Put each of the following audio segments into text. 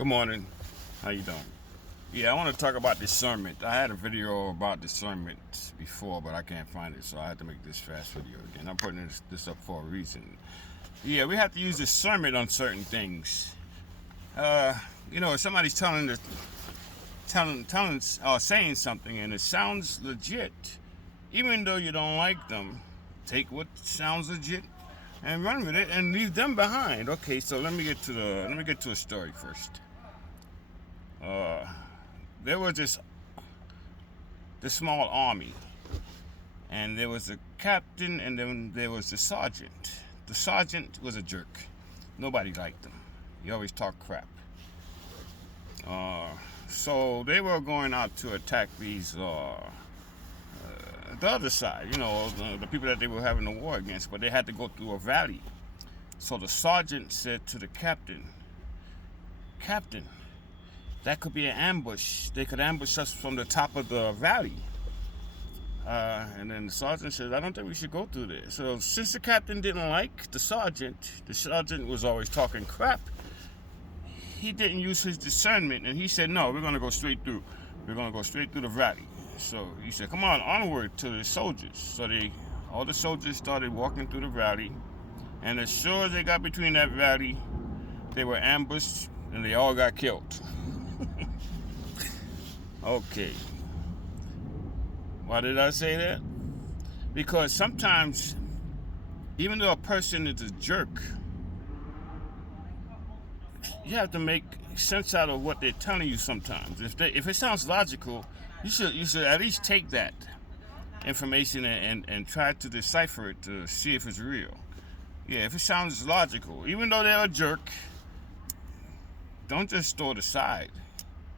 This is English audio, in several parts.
Good morning. How you doing? Yeah, I want to talk about discernment. I had a video about discernment before, but I can't find it, so I had to make this fast video again. I'm putting this up for a reason. Yeah, we have to use discernment on certain things. If somebody's saying something and it sounds legit, even though you don't like them, take what sounds legit and run with it and leave them behind. Okay, so let me get to a story first. There was this small army, and there was a captain, and then there was the sergeant. The sergeant was a jerk. Nobody liked him. He always talked crap. So they were going out to attack these the other side, the people that they were having a war against, but they had to go through a valley. So the sergeant said to the captain, that could be an ambush. They could ambush us from the top of the valley. And then the sergeant said, I don't think we should go through there. So since the captain didn't like the sergeant was always talking crap, he didn't use his discernment, and he said, no, we're going to go straight through. We're going to go straight through the valley. So he said, come on, onward to the soldiers. So all the soldiers started walking through the valley, and as sure as they got between that valley, they were ambushed, and they all got killed. Okay. Why did I say that? Because sometimes, even though a person is a jerk, you have to make sense out of what they're telling you sometimes. If it sounds logical, you should at least take that information and try to decipher it to see if it's real. Yeah, if it sounds logical, even though they're a jerk, don't just throw it aside.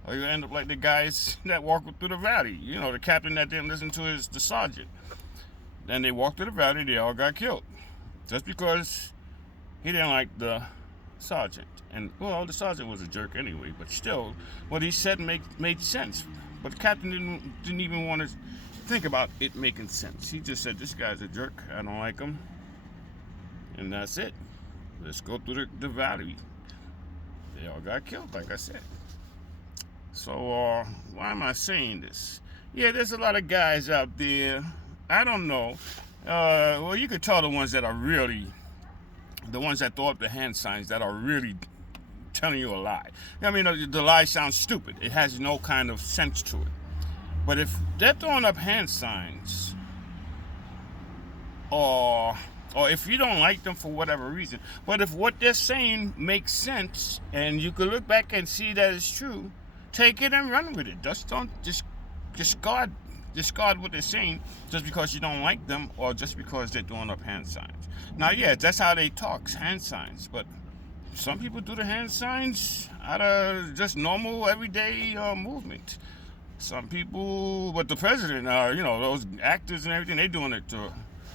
Or you end up like the guys that walked through the valley. The captain that didn't listen to the sergeant. Then they walked through the valley, they all got killed. Just because he didn't like the sergeant. And, well, the sergeant was a jerk anyway, but still, what he said made sense. But the captain didn't even want to think about it making sense. He just said, this guy's a jerk, I don't like him. And that's it. Let's go through the valley. They all got killed, like I said. So, why am I saying this? Yeah, there's a lot of guys out there. I don't know. Well, you could tell the ones that throw up the hand signs that are really telling you a lie. I mean, the lie sounds stupid. It has no kind of sense to it. But if they're throwing up hand signs, or if you don't like them for whatever reason, but if what they're saying makes sense, and you can look back and see that it's true, take it and run with it. Just don't discard what they're saying just because you don't like them or just because they're throwing up hand signs. Now, yeah, that's how they talk, hand signs. But some people do the hand signs out of just normal, everyday movement. Some people, but the president, those actors and everything, they're doing it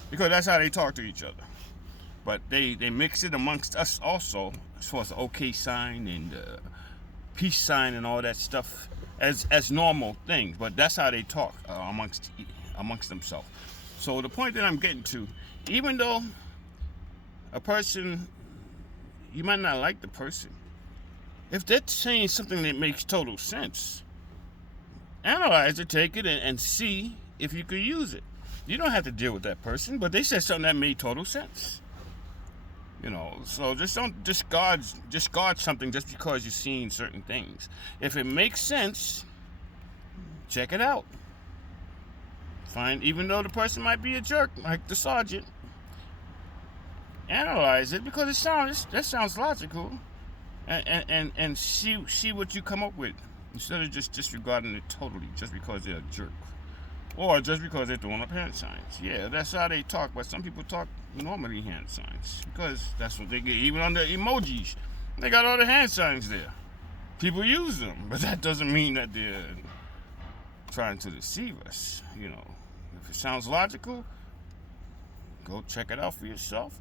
because that's how they talk to each other. But they mix it amongst us also, as far as the okay sign and peace sign and all that stuff as normal things, but that's how they talk amongst themselves. So the point that I'm getting to, even though a person, you might not like the person, if they're saying something that makes total sense, analyze it, take it, and see if you could use it. You don't have to deal with that person, but they said something that made total sense. So just don't discard something just because you're seeing certain things. If it makes sense, check it out. Even though the person might be a jerk, like the sergeant, analyze it because that sounds logical, and see what you come up with instead of just disregarding it totally just because they're a jerk. Or just because they're throwing up hand signs. Yeah, that's how they talk, but some people talk normally hand signs because that's what they get. Even on the emojis, they got all the hand signs there. People use them, but that doesn't mean that they're trying to deceive us. If it sounds logical, go check it out for yourself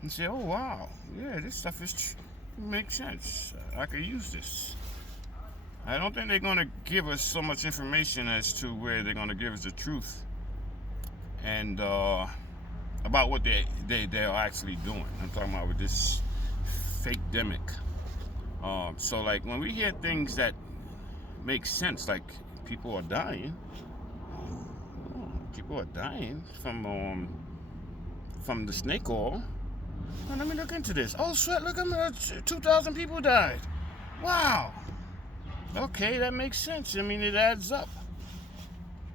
and say, oh, wow, yeah, this stuff makes sense. I could use this. I don't think they're going to give us so much information as to where they're going to give us the truth and about what they're actually doing. I'm talking about with this fake demic. So like when we hear things that make sense, like people are dying. People are dying from the snake oil. Oh, let me look into this. Oh, shit, look at me. 2,000 people died. Wow. Okay, that makes sense. I mean, it adds up.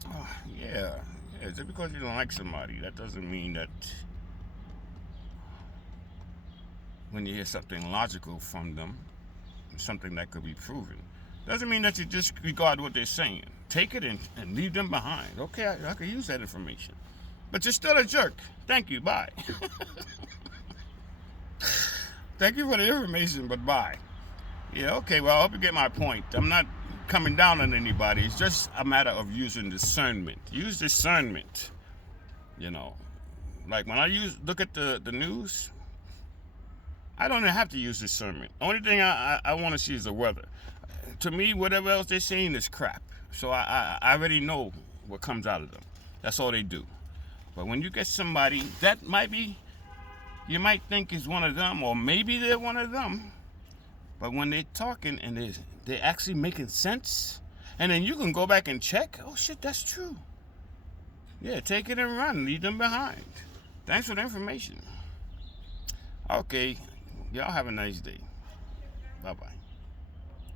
Oh, yeah. Just because you don't like somebody, that doesn't mean that when you hear something logical from them, something that could be proven, doesn't mean that you disregard what they're saying. Take it and leave them behind. Okay, I could use that information. But you're still a jerk. Thank you. Bye. Thank you for the information, but bye. Yeah, okay, well, I hope you get my point. I'm not coming down on anybody. It's just a matter of using discernment. Use discernment. You know, like when I look at the news, I don't have to use discernment. Only thing I want to see is the weather. To me, whatever else they're saying is crap. So I already know what comes out of them. That's all they do. But when you get somebody that you might think is one of them, or maybe they're one of them, but when they're talking and they're actually making sense, and then you can go back and check, oh shit, that's true. Yeah, take it and run, leave them behind. Thanks for the information. Okay, y'all have a nice day. Bye-bye.